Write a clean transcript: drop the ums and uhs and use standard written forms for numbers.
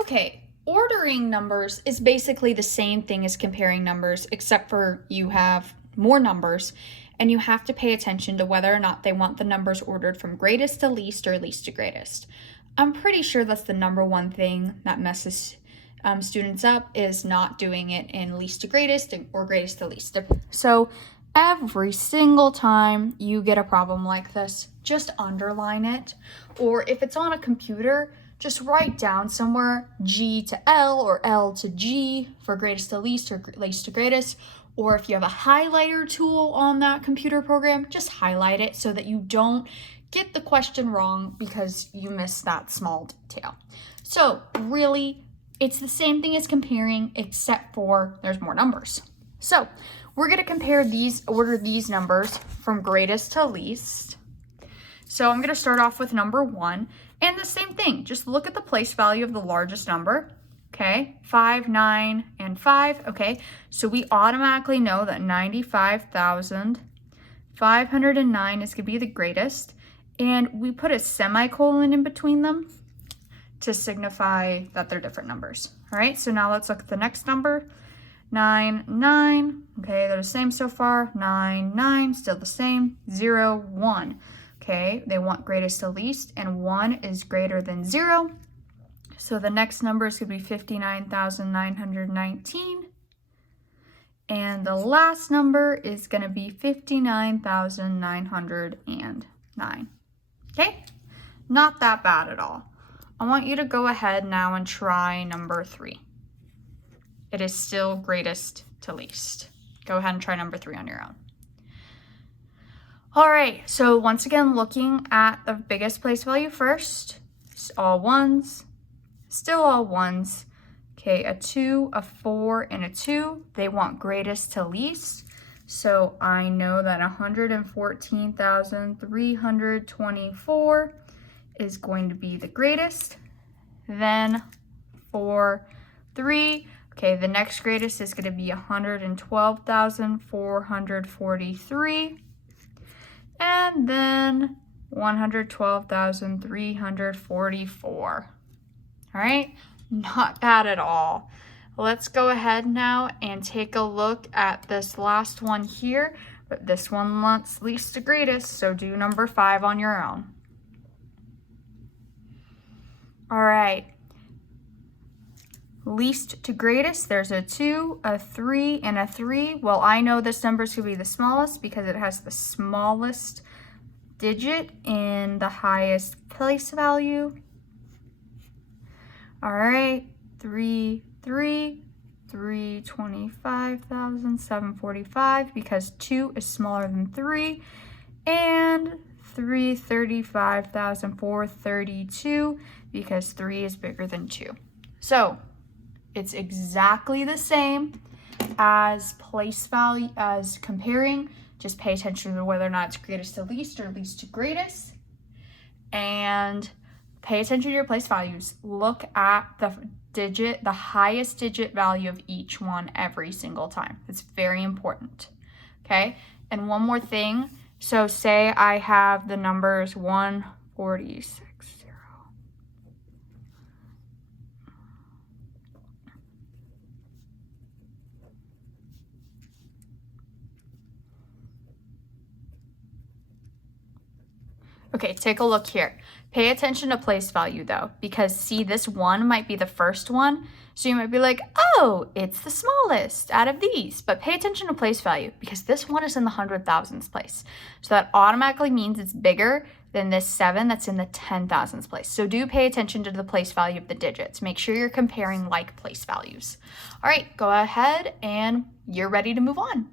Okay, ordering numbers is basically the same thing as comparing numbers, except for you have more numbers, and you have to pay attention to whether or not they want the numbers ordered from greatest to least or least to greatest. I'm pretty sure that's the number one thing that messes students up, is not doing it in least to greatest or greatest to least. So every single time you get a problem like this, just underline it. Or if it's on a computer, just write down somewhere G to L or L to G for greatest to least or least to greatest. Or if you have a highlighter tool on that computer program, just highlight it so that you don't get the question wrong because you missed that small detail. So really, it's the same thing as comparing, except for there's more numbers. So we're going to order these numbers from greatest to least. So I'm going to start off with number 1. And the same thing, just look at the place value of the largest number. Okay, 5, 9, and 5. Okay, so we automatically know that 95,509 is going to be the greatest. And we put a semicolon in between them to signify that they're different numbers. All right, so now let's look at the next number. 9, 9. Okay, they're the same so far. 9, 9, still the same. 0, 1. Okay, they want greatest to least, and 1 is greater than 0. So the next number is going to be 59,919. And the last number is going to be 59,909. Okay, not that bad at all. I want you to go ahead now and try number 3. It is still greatest to least. Go ahead and try number 3 on your own. All right, so once again, looking at the biggest place value first, all ones, still all ones. Okay, a 2, a 4, and a 2, they want greatest to least. So I know that 114,324 is going to be the greatest. Then 4, 3, okay, the next greatest is going to be 112,443. And then 112,344. All right, not bad at all. Let's go ahead now and take a look at this last one here. But this one wants least to greatest, so do number 5 on your own. All right. Least to greatest, there's a 2, a 3, and a 3. Well, I know this number is going to be the smallest because it has the smallest digit in the highest place value. All right, 3, 3, 325,745 because 2 is smaller than 3, and 335,432 because 3 is bigger than 2. So it's exactly the same as place value, as comparing. Just pay attention to whether or not it's greatest to least or least to greatest. And pay attention to your place values. Look at the highest digit value of each one every single time. It's very important. Okay? And one more thing. So say I have the numbers 146. Okay, take a look here. Pay attention to place value though, because see, this 1 might be the first one. So you might be like, oh, it's the smallest out of these. But pay attention to place value because this one is in the 100,000s place. So that automatically means it's bigger than this 7 that's in the 10,000s place. So do pay attention to the place value of the digits. Make sure you're comparing like place values. All right, go ahead and you're ready to move on.